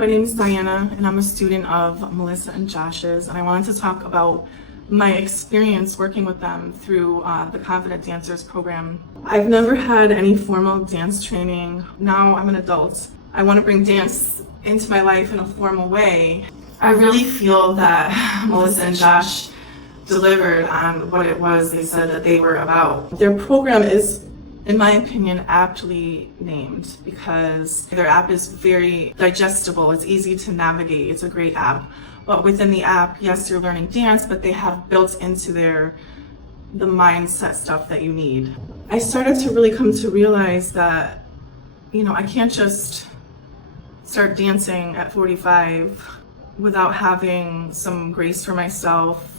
My name is Diana, and I'm a student of Melissa and Josh's, and I wanted to talk about my experience working with them through the Confident Dancers program. I've never had any formal dance training. Now I'm an adult. I want to bring dance into my life in a formal way. I really feel that Melissa and Josh delivered on what it was they said that they were about. Their program is, in my opinion, aptly named because their app is very digestible. It's easy to navigate. It's a great app. But within the app, yes, you're learning dance, but they have built into the mindset stuff that you need. I started to really come to realize that, I can't just start dancing at 45 without having some grace for myself.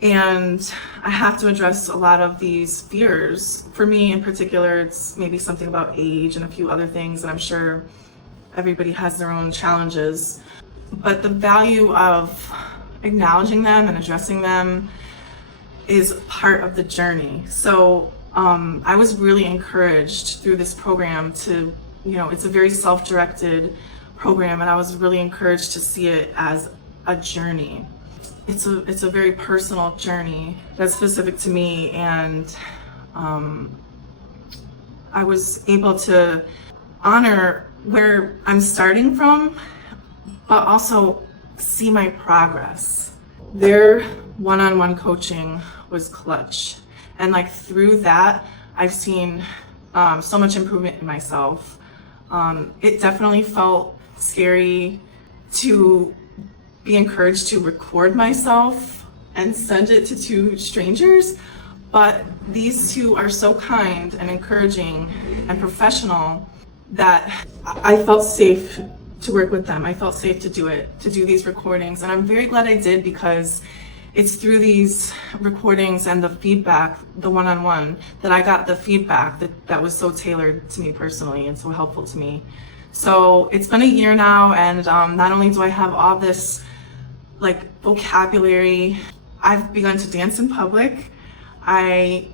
And I have to address a lot of these fears. For me in particular, it's maybe something about age and a few other things, and I'm sure everybody has their own challenges. But the value of acknowledging them and addressing them is part of the journey. So I was really encouraged through this program to, it's a very self-directed program, and I was really encouraged to see it as a journey. It's a very personal journey that's specific to me, and I was able to honor where I'm starting from, but also see my progress. Their one-on-one coaching was clutch, and through that, I've seen so much improvement in myself. It definitely felt scary to be encouraged to record myself and send it to two strangers, but these two are so kind and encouraging and professional that I felt safe to work with them. I felt safe to do these recordings, and I'm very glad I did, because it's through these recordings and the feedback, the one-on-one, that I got the feedback that was so tailored to me personally and so helpful to me. So it's been a year now, and not only do I have all this vocabulary, I've begun to dance in public.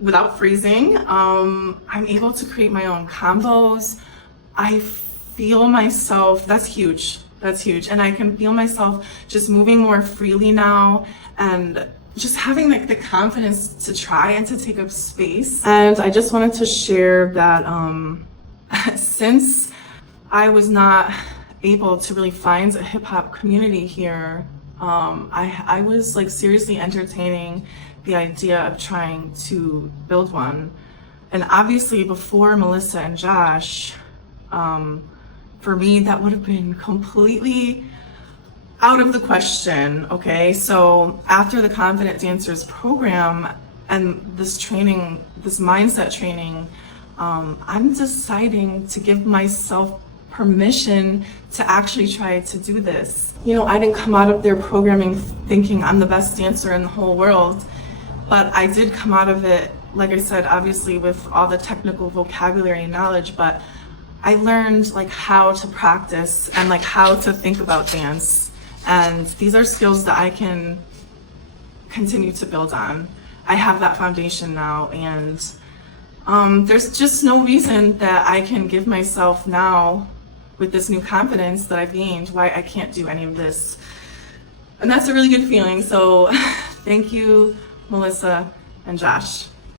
Without freezing, I'm able to create my own combos. I feel myself, that's huge, and I can feel myself just moving more freely now, and just having the confidence to try and to take up space. And I just wanted to share that since I was not able to really find a hip-hop community here, I was seriously entertaining the idea of trying to build one. And obviously before Melissa and Josh, for me, that would have been completely out of the question, okay? So after the Confident Dancers program and this training, this mindset training, I'm deciding to give myself permission to actually try to do this. I didn't come out of their programming thinking I'm the best dancer in the whole world, but I did come out of it, like I said, obviously with all the technical vocabulary and knowledge, but I learned how to practice and how to think about dance. And these are skills that I can continue to build on. I have that foundation now, and there's just no reason that I can give myself now, with this new confidence that I've gained, why I can't do any of this. And that's a really good feeling. So thank you, Melissa and Josh.